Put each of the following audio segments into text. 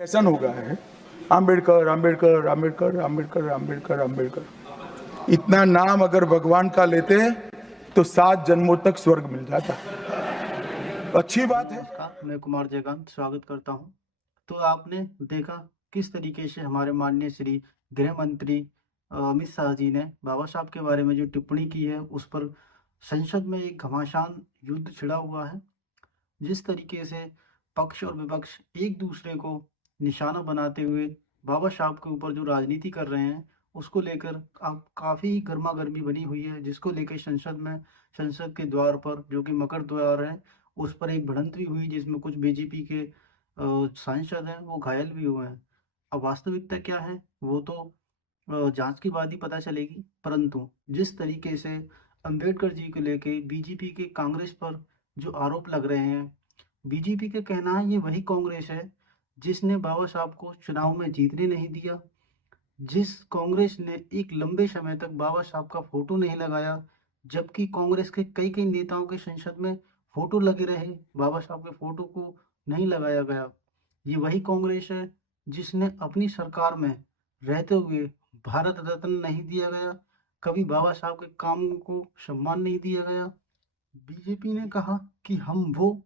Fashion हो गया है। आम्बेडकर आम्बेडकर आम्बेडकर आम्बेडकर आम्बेडकर आम्बेडकर। इतना नाम अगर भगवान का लेते तो 7 जन्मों तक स्वर्ग मिल जाता। अच्छी बात है। नमस्कार, मैं कुमार जयकांत स्वागत करता हूं। तो आपने देखा किस तरीके से हमारे माननीय श्री गृह मंत्री अमित शाह जी ने बाबा साहब के बारे में जो टिप्पणी की है, उस पर संसद में एक घमासान युद्ध छिड़ा हुआ है। जिस तरीके से पक्ष और विपक्ष एक दूसरे को निशाना बनाते हुए बाबा साहब के ऊपर जो राजनीति कर रहे हैं, उसको लेकर अब काफ़ी गर्मा-गर्मी बनी हुई है, जिसको लेके संसद के द्वार पर, जो कि मकर द्वार है, उस पर एक भिड़ंत भी हुई, जिसमें कुछ बीजेपी के सांसद हैं, वो घायल भी हुए हैं। अब वास्तविकता क्या है, वो तो जाँच के बाद ही पता चलेगी, परंतु जिस तरीके से अंबेडकर जी को लेके बीजेपी के कांग्रेस पर जो आरोप लग रहे हैं, बीजेपी का कहना है ये वही कांग्रेस है जिसने बाबा साहब को चुनाव में जीतने नहीं दिया, जिस कांग्रेस ने एक लंबे समय तक बाबा साहब का फोटो नहीं लगाया, जबकि कांग्रेस के कई-कई नेताओं के संसद में फोटो लगे रहे, बाबा साहब के फोटो को नहीं लगाया गया। ये वही कांग्रेस है जिसने अपनी सरकार में रहते हुए भारत रत्न नहीं दिया गया, कभी बाबा साहब के काम को सम्मान नहीं दिया गया। बीजेपी ने कहा कि हम वो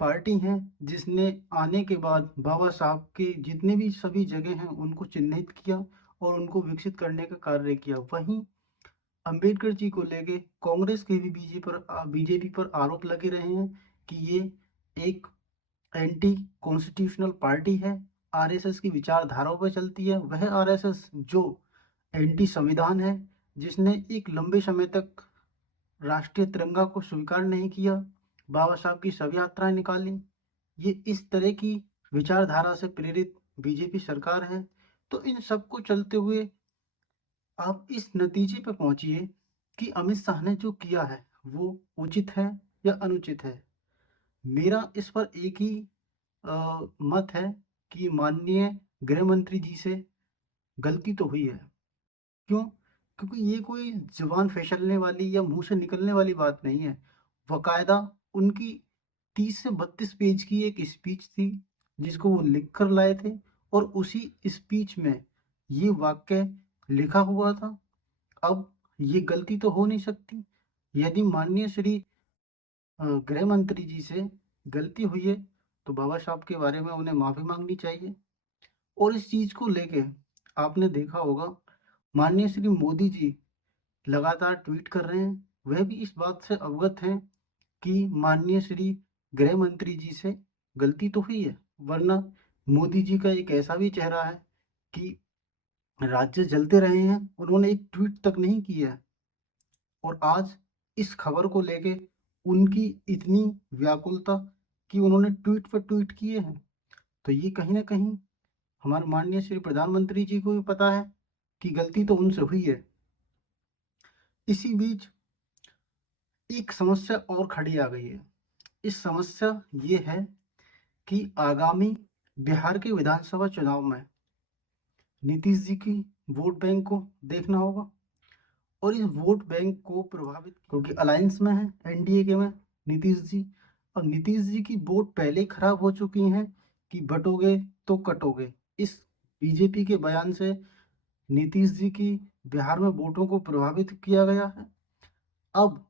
पार्टी हैं जिसने आने के बाद बाबा साहब के जितने भी सभी जगह हैं उनको चिन्हित किया और उनको विकसित करने का कार्य किया। वहीं अंबेडकर जी को लेके कांग्रेस के भी बीजेपी पर आरोप लगे रहे हैं कि ये एक एंटी कॉन्स्टिट्यूशनल पार्टी है, आरएसएस की विचारधाराओं पे चलती है। वह आरएसएस जो एंटी संविधान है, जिसने एक लंबे समय तक राष्ट्रीय तिरंगा को स्वीकार नहीं किया, बाबा साहब की शव यात्राएँ निकाली। ये इस तरह की विचारधारा से प्रेरित बीजेपी सरकार है। तो इन सब को चलते हुए आप इस नतीजे पे पहुँचिए कि अमित शाह ने जो किया है, वो उचित है या अनुचित है। मेरा इस पर एक ही मत है कि माननीय गृह मंत्री जी से गलती तो हुई है। क्यों? क्योंकि ये कोई ज़ुबान फिसलने वाली या मुँह से निकलने वाली बात नहीं है। बाकायदा उनकी 30 से 32 पेज की एक स्पीच थी, जिसको वो लिख कर लाए थे और उसी स्पीच में ये वाक्य लिखा हुआ था। अब ये गलती तो हो नहीं सकती। यदि माननीय श्री गृह मंत्री जी से गलती हुई है, तो बाबा साहब के बारे में उन्हें माफ़ी माँगनी चाहिए। और इस चीज़ को लेके आपने देखा होगा, माननीय श्री मोदी जी लगातार ट्वीट कर रहे हैं। वह भी इस बात से अवगत हैं कि माननीय श्री गृह मंत्री जी से गलती तो हुई है, वरना मोदी जी का एक ऐसा भी चेहरा है कि राज्य जलते रहे हैं, उन्होंने एक ट्वीट तक नहीं किया है। और आज इस खबर को लेके उनकी इतनी व्याकुलता कि उन्होंने ट्वीट पे ट्वीट किए हैं। तो ये कहीं न कहीं हमारे माननीय श्री प्रधानमंत्री जी को भी पता है कि गलती तो उनसे हुई है। इसी बीच एक समस्या और खड़ी आ गई है। इस समस्या ये है कि आगामी बिहार के विधानसभा चुनाव में नीतीश जी की वोट बैंक को देखना होगा और इस वोट बैंक को प्रभावित क्योंकि अलायंस में है एनडीए के में नीतीश जी और नीतीश जी की वोट पहले ही खराब हो चुकी हैं कि बटोगे तो कटोगे। इस बीजेपी के बयान से नीतीश जी की बिहार में वोटों को प्रभावित किया गया है। अब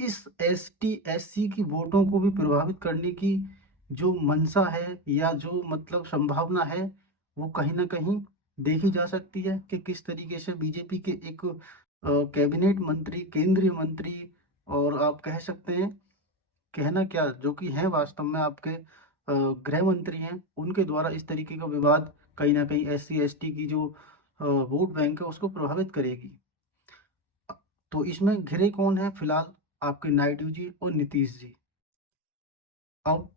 इस एसटी एससी की वोटों को भी प्रभावित करने की जो मंशा है या जो मतलब संभावना है, वो कहीं न कहीं देखी जा सकती है कि किस तरीके से बीजेपी के एक कैबिनेट मंत्री, केंद्रीय मंत्री और आप कह सकते हैं, कहना क्या जो कि हैं वास्तव में आपके गृह मंत्री हैं, उनके द्वारा इस तरीके का विवाद कहीं न कहीं एससी एसटी की जो वोट बैंक है उसको प्रभावित करेगी। तो इसमें घिरे कौन हैं फिलहाल? आपके नायडू जी और नीतीश जी। अब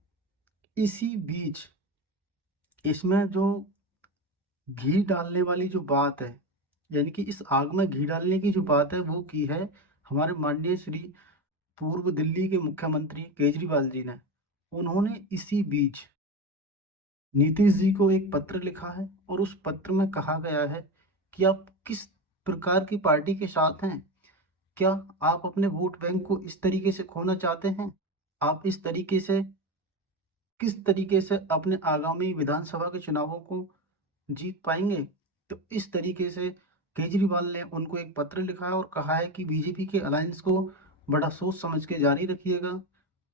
इसी बीच इसमें जो घी डालने वाली जो बात है, यानी कि इस आग में घी डालने की जो बात है वो की है हमारे माननीय श्री पूर्व दिल्ली के मुख्यमंत्री केजरीवाल जी ने। उन्होंने इसी बीच नीतीश जी को एक पत्र लिखा है और उस पत्र में कहा गया है कि आप किस प्रकार की पार्टी के साथ हैं? क्या आप अपने वोट बैंक को इस तरीके से खोना चाहते हैं? आप इस तरीके से किस तरीके से अपने आगामी विधानसभा के चुनावों को जीत पाएंगे। तो इस तरीके से केजरीवाल ने उनको एक पत्र लिखा है और कहा है कि बीजेपी के अलायंस को बड़ा सोच समझ के जारी रखिएगा।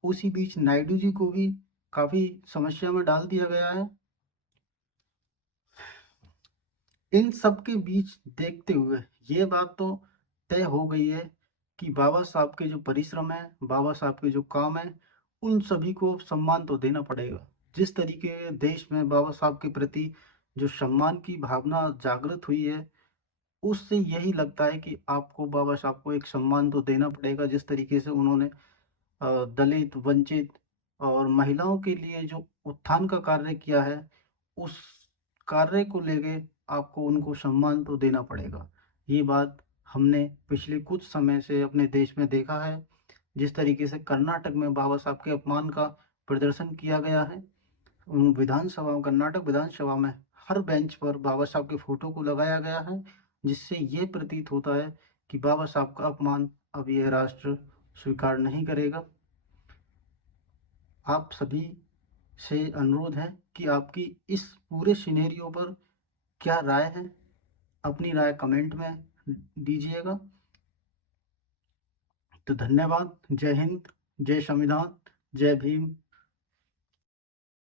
उसी बीच नायडू जी को भी काफ़ी समस्या में डाल दिया गया है। इन सब के बीच देखते हुए ये बात तो तय हो गई है कि बाबा साहब के जो परिश्रम है, बाबा साहब के जो काम है, उन सभी को सम्मान तो देना पड़ेगा। जिस तरीके देश में बाबा साहब के प्रति जो सम्मान की भावना जागृत हुई है, उससे यही लगता है कि आपको बाबा साहब को एक सम्मान तो देना पड़ेगा। जिस तरीके से उन्होंने दलित, वंचित और महिलाओं के लिए जो उत्थान का कार्य किया है, उस कार्य को लेके आपको उनको सम्मान तो देना पड़ेगा। ये बात हमने पिछले कुछ समय से अपने देश में देखा है। जिस तरीके से कर्नाटक में बाबा साहब के अपमान का प्रदर्शन किया गया है, कर्नाटक विधानसभा में हर बेंच पर बाबा साहब के फोटो को लगाया गया है, जिससे ये प्रतीत होता है कि बाबा साहब का अपमान अब यह राष्ट्र स्वीकार नहीं करेगा। आप सभी से अनुरोध है कि आपकी इस पूरे सिनेरियो पर क्या राय है, अपनी राय कमेंट में दीजिएगा। तो धन्यवाद। जय हिंद, जय संविधान, जय भीम,